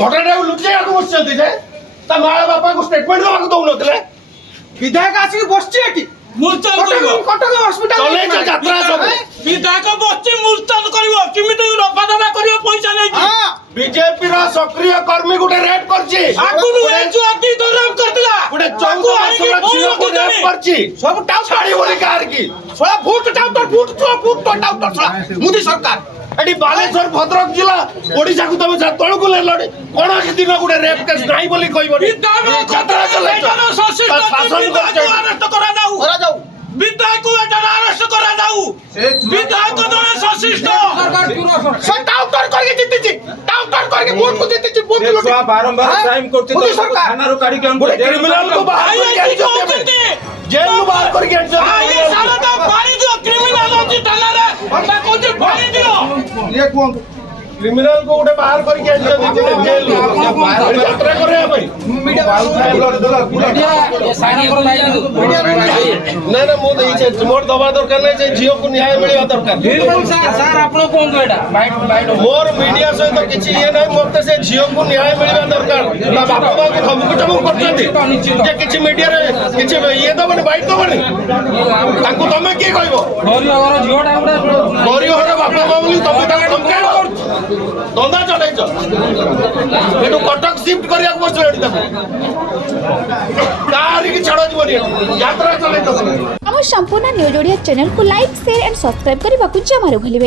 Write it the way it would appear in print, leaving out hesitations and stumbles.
ଘଟଣାଟା ଲୁଚେଇବାକୁ ବସିଛନ୍ତି ଯେ ତା ମା ବାପାଙ୍କୁ ଷ୍ଟେଟମେଣ୍ଟ ଦେବାକୁ ଦଉନଥିଲେ। ବିଧାୟକ ଆସିକି ବସିଛି ଏଠି ମୁଲଚାଲ କରିବ କଟକ ହସ୍ପିଟାଲ ଚଲେଇଛ ଯାତ୍ରା ସବୁ। ବିଧାୟକ ବସିଛି ମୁଲଚାଲ କରିବ କେମିତି ରଫା ଦଫା କରିବ ପଇସା ନେଇକି ବିଜେପିର ସକ୍ରିୟ କର୍ମୀ ଗୋଟେ ରେପ୍ କରିଛି। ଆଗୁରୁ ଏ ଛୁଆଟି ଦରମ କରିଥିଲା ଗୋଟେ 14 ବର୍ଷର ଝିଅକୁ ରେପ୍ କରିଛି। ସବୁ ଟାଉ ଛାଡ଼ିବନି କାହାର କି ଶଳା ଭୁଟ ଟାଉଟର ଭୁଟ ଟାଉଟର ଶଳା ମୋଦି ସରକାର ଏଠି ବାଲେଶ୍ୱର ଭଦ୍ରକ ଜିଲ୍ଲା ଓଡିଶାକୁ ତମେ ତଳକୁ ନେଲଣି। କୌଣସି ଦିନ ଗୋଟେ ରେପ୍ କେସ୍ ନାହିଁ ବୋଲି କହିବନି। ଯାତ୍ରା ଚଲେଇଛ ଶାସନ କରୁଛ। ଆରେଷ୍ଟ କରାଯାଉ କରାଯାଉ ବିଧାୟକ ଏଠାରେ ଆରେଷ୍ଟ କରାଯାଉ ବିଧାୟକ ଜଣେ ସଶିଷ୍ଟ ସେ ଟାଉଟର କରିକି ଜିତିଛି ଟାଉଟର କରିକି ଭୋଟକୁ ଜିତିଛି ଭୋଟ ଏ ଛୁଆ ବାରମ୍ବାର କ୍ରାଇମ କରୁଛି ମୋଦି ତ ସରକାର ଥାନାରୁ କାଢିକି ଆମକୁ ଗୋଟେ କ୍ରିମିନାଲକୁ ବାହାର କରିକି ଆଣିଛନ୍ତି ଏବେ। ଜେଲରୁ ବାହାର କରିକି ଆଣିଛନ୍ତି କ୍ରିମିନାଲକୁ ଗୋଟେ ବାହାର କରିକି ଆଣିଛନ୍ତି ଜେଲରୁ ଯାତ୍ରା କରିବା ପାଇଁ। ନା ନା ମୁଁ ଦେଇଛି ମୋର ଦବା ଦରକାର ନାହିଁ। ସେ ଝିଅକୁ ନ୍ୟାୟ ମିଳିବା ଦରକାର। ମୋର ମିଡିଆ ସହିତ କିଛି ଇଏ ନାହିଁ। ମତେ ସେ ଝିଅକୁ ନ୍ୟାୟ ମିଳିବା ଦରକାର। ତା ବାପା ମାଙ୍କୁ ଧମକ ଚମକ କରୁଛନ୍ତି ଯେ କିଛି ମିଡିଆରେ କିଛି ଇଏ ଦବନି ବାଇଟ୍ ଦବନି। ତାଙ୍କୁ ତମେ କିଏ କହିବ? ଗରିବ ଘର ବାପା ମା ବୋଲି ତମେ ତାଙ୍କୁ ଧମକାଇବ। ଦନ୍ଦା ଚଲେଇଛ ଏଠୁ କଟକ ସିଫ୍ଟ କରିବାକୁ ବସିଛ ଏଠି ତାକୁ କାହାରିକି ଛାଡ଼ ଯିବନି। ଯାତ୍ରା ଚଲେଇଛ। ଆମ ସମ୍ପୂର୍ଣ୍ଣ ନ୍ୟୁଜ୍ ଓଡ଼ିଆ ଚ୍ୟାନେଲକୁ ଲାଇକ୍ ସେୟାର ଏଣ୍ଡ ସବସ୍କ୍ରାଇब କରିବାକୁ ଜମାରୁ ଭୁଲିବେନି।